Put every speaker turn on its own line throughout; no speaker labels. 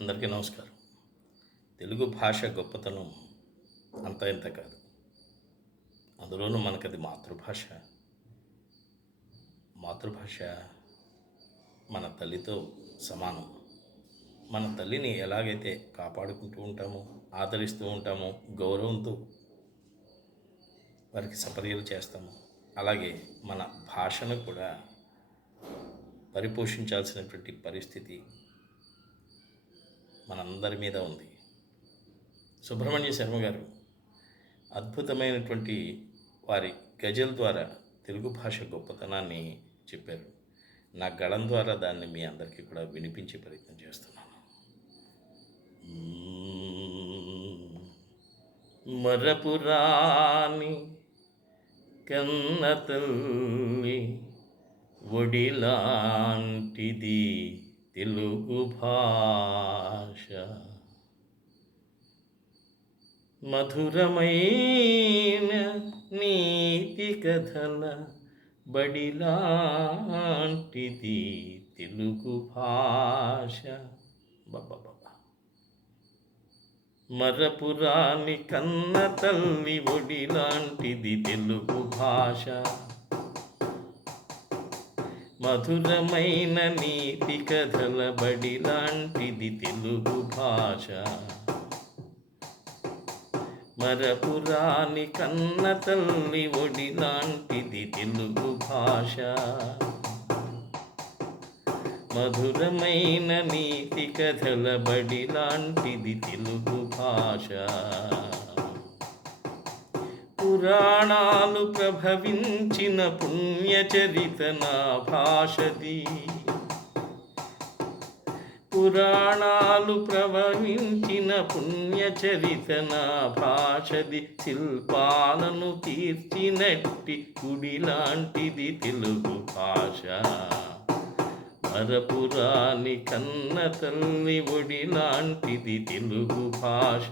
అందరికీ నమస్కారం. తెలుగు భాష గొప్పతనం అంత ఇంత కాదు. అందులోనూ మనకది మాతృభాష. మాతృభాష మన తల్లితో సమానం. మన తల్లిని ఎలాగైతే కాపాడుకుంటూ ఉంటామో ఆదరిస్తూ ఉంటామో గౌరవంతో వారికి సపర్యలు చేస్తాము అలాగే మన భాషను కూడా పరిపోషించాల్సినటువంటి పరిస్థితి మనందరి మీద ఉంది. సుబ్రహ్మణ్య శర్మ గారు అద్భుతమైనటువంటి వారి గజల్ ద్వారా తెలుగు భాష గొప్పతనాన్ని చెప్పారు. నా గళం ద్వారా దాన్ని మీ అందరికీ కూడా వినిపించే ప్రయత్నం చేస్తున్నాను. మరపురాని కన్న తల్లి ఒడిలాంటిది తెలుగు భాష. మధురమైన నీతి కథల బడిలాంటిది తెలుగు భాష. మరపురాని కన్న తల్లి ఒడిలాంటిది తెలుగు భాష. మధురమైన నీతి కథల బడి లాంటిది తెలుగు భాష. మరపురాని కన్న తల్లి ఒడి లాంటిది తెలుగు భాష. మధురమైన నీతి కథల బడి లాంటిది తెలుగు భాష. పురాణాలు ప్రభవించిన పుణ్యచరిత నా భాషది పురాణాలు ప్రభవించిన పుణ్యచరిత నా భాషది శిల్పాలను తీర్చినట్టి గుడి లాంటిది తెలుగు భాష. మరపురాని కన్న తల్లి ఒడి లాంటిది తెలుగు భాష.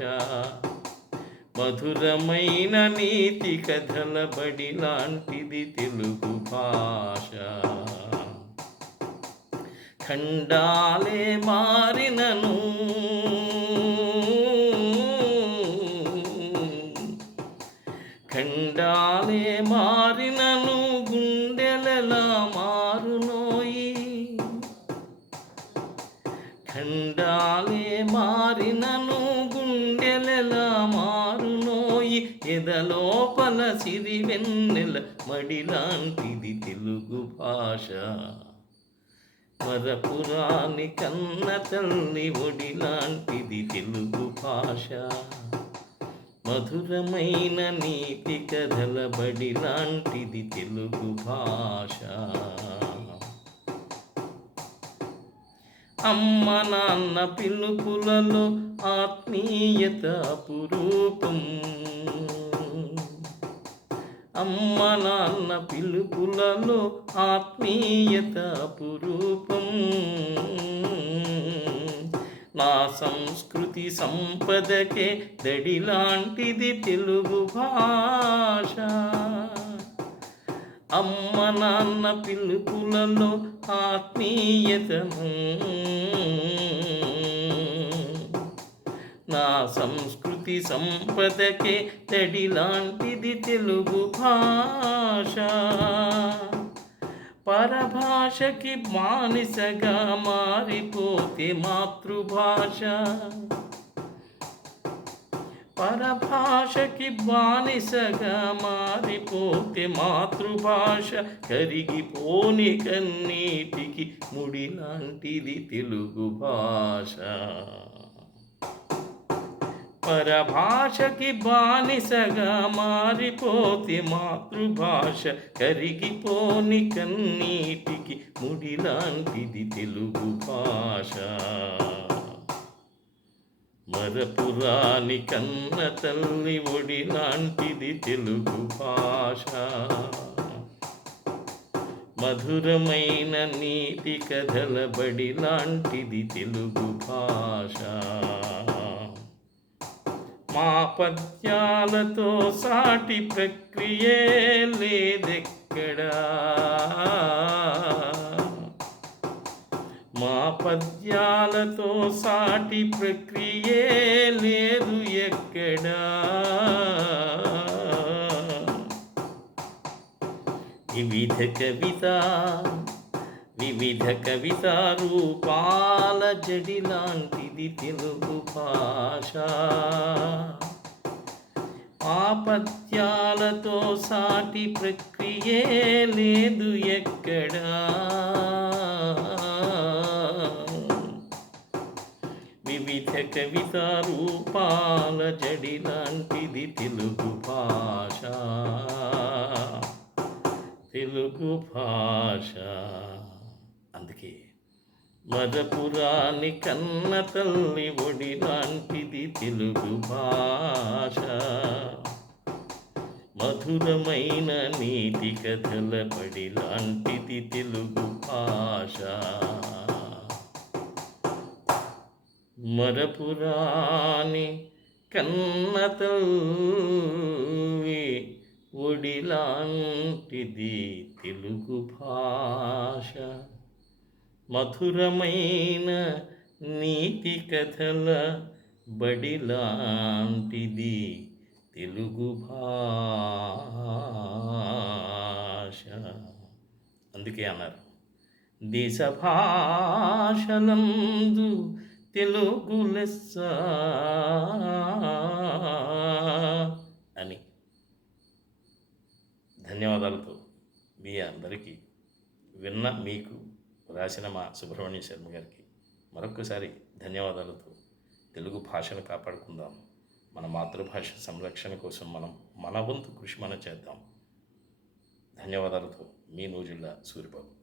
మధురమైన నీతి కథల బడి లాంటిది తెలుగు భాష. ఖండాలే మారినను. ఖండాలే మారినను గుండెలలా మారునోయి. ఖండాలే మారినను పోయి ఎదలోపల సిరి వెన్నెల మడిలాంటిది తెలుగు భాష. మరపురాని కన్న తల్లి ఒడిలాంటిది తెలుగు భాష. మధురమైన నీతి కథల బడిలాంటిది తెలుగు భాష. అమ్మ నాన్న పిలుపులలో ఆత్మీయత పురూపం. అమ్మ నాన్న పిలుపులలో ఆత్మీయత పురూపం. నా సంస్కృతి సంపదకే దడిలాంటిది తెలుగు భాష. అమ్మ నాన్న పిలుపులలో ఆత్మీయతను. నా సంస్కృతి సంపదకే తడి లాంటిది తెలుగు భాష. పరభాషకి మానిసగా మారిపోతే మాతృభాష. పరభాషకి బానిసగా మారిపోతే మాతృభాష కరిగిపోని కన్నీటికి ముడి లాంటిది తెలుగు భాష. పరభాషకి బానిసగా మారిపోతే మాతృభాష కరిగిపోని కన్నీటికి ముడి లాంటిది తెలుగు భాష. మరపురాని కన్న తల్లి ఒడి లాంటిది తెలుగు భాష. మధురమైన నీతి కథల బడి లాంటిది తెలుగు భాష. మా పద్యాలతో సాటి ప్రక్రియే లేదెక్కడా. పద్యాలతో సాటి ప్రక్రియే లేదు ఎక్కడా. వివిధ కవిత వివిధ కవిత రూపాల జడి లాంటిది తెలుగు భాష. ఆపత్యాలతో సాటి ప్రక్రియే లేదు ఎక్కడా. కవిత రూపాల జడి లాంటిది తెలుగు భాష. తెలుగు భాష. అందుకే మదపురాని కన్న తల్లి ఒడి లాంటిది తెలుగు భాష. మధురమైన నీతి కథల పడి లాంటిది తెలుగు భాష. మరపురాని కన్న ఒడిలాంటిది తెలుగు భాష. మధురమైన నీతి కథల బడిలాంటిది తెలుగు భాష. అందుకే అన్నారు దేశ భాషలందు తెలుగు లెస్స అని. ధన్యవాదాలతో మీ అందరికీ విన్న మీకు రాసిన మా సుబ్రహ్మణ్య శర్మ గారికి మరొకసారి ధన్యవాదాలతో తెలుగు భాషను కాపాడుకుందాం. మన మాతృభాష సంరక్షణ కోసం మనం మన వంతు కృషి మనం చేద్దాం. ధన్యవాదాలతో మీ నూజిల్లా సూరిబాబు.